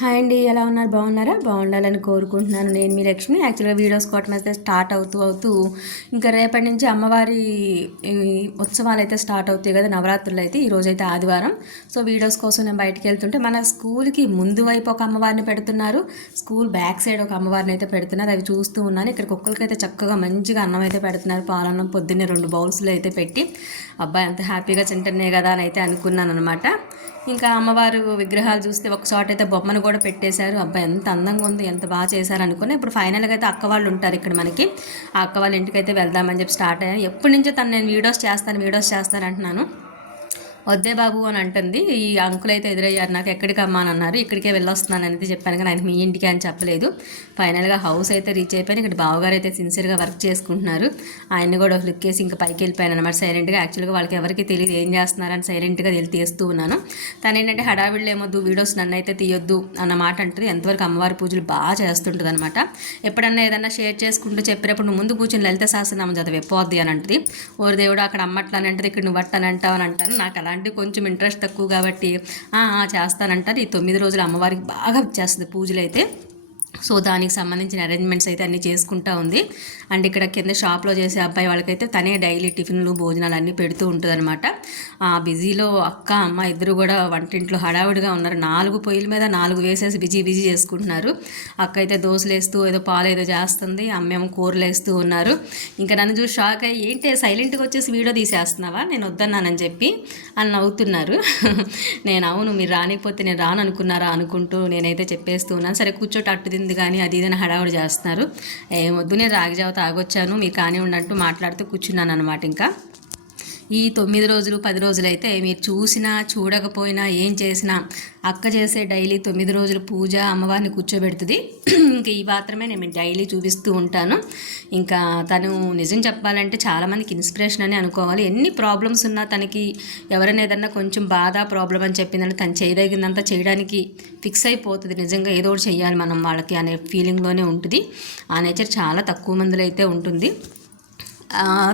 Hi అండి, ఎలా ఉన్నారు? బాగున్నారా? బాగుండాలని కోరుకుంటున్నాను. నేను మీ లక్ష్మి. యాక్చువల్గా వీడియోస్ కోవటం అయితే స్టార్ట్ అవుతూ ఇంకా రేపటి నుంచి అమ్మవారి ఉత్సవాలు అయితే స్టార్ట్ అవుతాయి కదా, నవరాత్రులు అయితే. ఈరోజు అయితే ఆదివారం. సో వీడియోస్ కోసం నేను బయటకు వెళ్తుంటే మన స్కూల్కి ముందు వైపు ఒక అమ్మవారిని పెడుతున్నారు, స్కూల్ బ్యాక్ సైడ్ ఒక అమ్మవారిని అయితే పెడుతున్నారు. అవి చూస్తూ ఉన్నాను. ఇక్కడ కుక్కలకి అయితే చక్కగా మంచిగా అన్నం అయితే పెడుతున్నారు. పాలన్నం పొద్దున్నే 2 బౌల్స్లో అయితే పెట్టి, అబ్బాయి అంత హ్యాపీగా తింటున్నాయి కదా అని అయితే అనుకున్నాను అనమాట. ఇంకా అమ్మవారు విగ్రహాలు చూస్తే ఒక చోట అయితే బొమ్మను కూడా పెట్టేశారు. అబ్బాయి ఎంత అందంగా ఉంది, ఎంత బాగా చేశారు అనుకుని ఇప్పుడు ఫైనల్గా అయితే అక్క వాళ్ళు ఉంటారు ఇక్కడ మనకి. ఆ అక్క వాళ్ళ ఇంటికి అయితే వెళ్దామని చెప్పి స్టార్ట్ అయ్యాను. ఎప్పటి నుంచో తను నేను వీడియోస్ చేస్తాను అంటున్నాను. వద్దే బాబు అని అంటుంది. ఈ అంకుల్ అయితే ఎదురయ్యారు నాకు. ఎక్కడికి అమ్మా అని అన్నారు. ఇక్కడికే వెళ్ళొస్తున్నాను అనేది చెప్పాను, కానీ ఆయన మీ ఇంటికి అని చెప్పలేదు. ఫైనల్గా హౌస్ అయితే రీచ్ అయిపోయాను. ఇక్కడ బావగారు అయితే సిన్సియర్గా వర్క్ చేసుకుంటున్నారు. ఆయన్ని కూడా లుక్ వేసి ఇంకా పైకి వెళ్ళిపోయాను అనమాట సైలెంట్గా. యాక్చువల్గా వాళ్ళకి ఎవరికి తెలియదు ఏం చేస్తున్నారని సైలెంట్గా తీస్తూ ఉన్నాను. తను ఏంటంటే హడావిళ్ళు ఏమొద్దు, వీడియోస్ నన్ను అయితే తీయొద్దు అన్న మాట అంటుంది. ఎంతవరకు అమ్మవారి పూజలు బాగా చేస్తుంటుంది అనమాట. ఎప్పుడన్నా ఏదన్నా షేర్ చేసుకుంటూ చెప్పినప్పుడు నువ్వు ముందు కూర్చొని లలిత సహస్రనామం చదివి పోద్ది అని అంటుంది. ఓరి దేవుడు, అక్కడ అమ్మట్లని అంటది, ఇక్కడ నువ్వు అట్టని అంటావు అని అంటాను. నాకు అలా అంటే కొంచెం ఇంట్రెస్ట్ తక్కువ కాబట్టి చేస్తానంటారు. ఈ 9 రోజులు అమ్మవారికి బాగా చేస్తుంది పూజలు అయితే. సో దానికి సంబంధించిన అరేంజ్మెంట్స్ అయితే అన్నీ చేసుకుంటూ ఉంది. అండ్ ఇక్కడ కింద షాప్లో చేసే అబ్బాయి వాళ్ళకైతే తనే డైలీ టిఫిన్లు భోజనాలు అన్నీ పెడుతూ ఉంటుంది అనమాట. బిజీలో అక్క అమ్మ ఇద్దరు కూడా వంటింట్లో హడావిడిగా ఉన్నారు. 4 పొయ్యిల మీద 4 వేసేసి బిజీ చేసుకుంటున్నారు. అక్క అయితే దోశలు వేస్తూ ఏదో పాలు ఏదో చేస్తుంది, అమ్మేమో కూరలు వేస్తూ ఉన్నారు. ఇంకా నన్ను చూసి షాక్ అయ్యి, ఏంటి సైలెంట్గా వచ్చేసి వీడియో తీసేస్తున్నావా, నేను వద్దన్నానని చెప్పి అని నవ్వుతున్నారు. నేను అవును, మీరు రానిపోతే నేను రాను అనుకున్నారా అనుకుంటూ నేనైతే చెప్పేస్తూ ఉన్నాను. సరే కూర్చోటి అట్టు తింది కానీ అది ఇదని హడావుడి చేస్తున్నారు. ఏమొద్దు, నేను రాగిజావ తాగొచ్చాను, మీరు కానీ ఉన్నట్టు మాట్లాడుతూ కూర్చున్నాను అనమాట. ఇంకా ఈ 9 రోజులు 10 రోజులు అయితే మీరు చూసినా చూడకపోయినా ఏం చేసినా అక్క చేసే డైలీ 9 రోజులు పూజ అమ్మవారిని కూర్చోబెడుతుంది. ఇంకా ఈ మాత్రమే నేను డైలీ చూపిస్తూ ఉంటాను. ఇంకా తను నిజం చెప్పాలంటే చాలామందికి ఇన్స్పిరేషన్ అని అనుకోవాలి. ఎన్ని ప్రాబ్లమ్స్ ఉన్నా తనకి ఎవరైనా ఏదన్నా కొంచెం బాధ ప్రాబ్లం అని చెప్పిందంటే తను చేయదగినంత చేయడానికి ఫిక్స్ అయిపోతుంది. నిజంగా ఏదో ఒకటి చెయ్యాలి మనం వాళ్ళకి అనే ఫీలింగ్లోనే ఉంటుంది. ఆ నేచర్ చాలా తక్కువ మందిలో అయితే ఉంటుంది.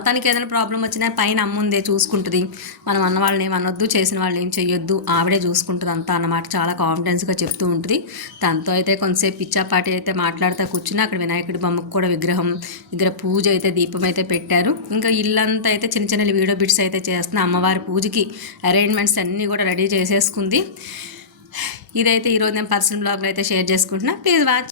తనకి ఏదైనా ప్రాబ్లం వచ్చినా పైన అమ్ముందే చూసుకుంటుంది. మనం అన్న వాళ్ళని ఏమి అనొద్దు, చేసిన వాళ్ళు ఏం చేయొద్దు, ఆవిడే చూసుకుంటుంది అంతా అన్నమాట. చాలా కాన్ఫిడెన్స్గా చెప్తూ ఉంటుంది. తనతో అయితే కొంతసేపు పిచ్చాపాటి అయితే మాట్లాడుతూ కూర్చుని అక్కడ వినాయకుడి బొమ్మకు కూడా విగ్రహం దగ్గర పూజ అయితే దీపం అయితే పెట్టారు. ఇంకా ఇల్లంతా అయితే చిన్న చిన్న వీడియో బిట్స్ అయితే చేస్తున్న అమ్మవారి పూజకి అరేంజ్మెంట్స్ అన్నీ కూడా రెడీ చేసేసుకుంది. ఇదైతే ఈరోజు నేను పర్సనల్ బ్లాగ్లో అయితే షేర్ చేసుకుంటున్నా. Please watch.